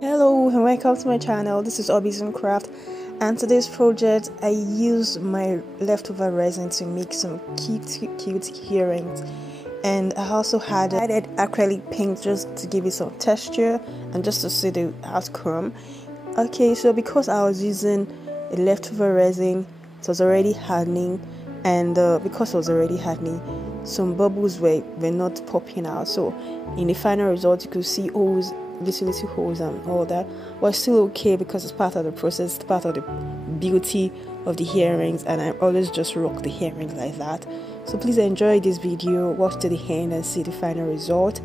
Hello and welcome to my channel. This is Hobbies and Craft, and today's project I use my leftover resin to make some cute earrings, and I also added acrylic paint just to give it some texture and just to see the outcome. Okay, so because I was using a leftover resin, it was already hardening, and because it was already hardening, some bubbles were not popping out. So in the final result, you could see holes, little holes and all that. But still okay because it's part of the process, it's part of the beauty of the earrings, and I always just rock the earrings like that. So please enjoy this video, watch to the end and see the final result.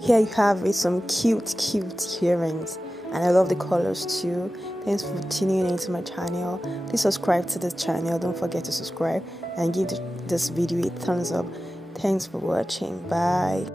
Here you have it, some cute earrings, and I love the colors too. Thanks for tuning into my channel. Please subscribe to this channel. Don't forget to subscribe and give this video a thumbs up. Thanks for watching. Bye.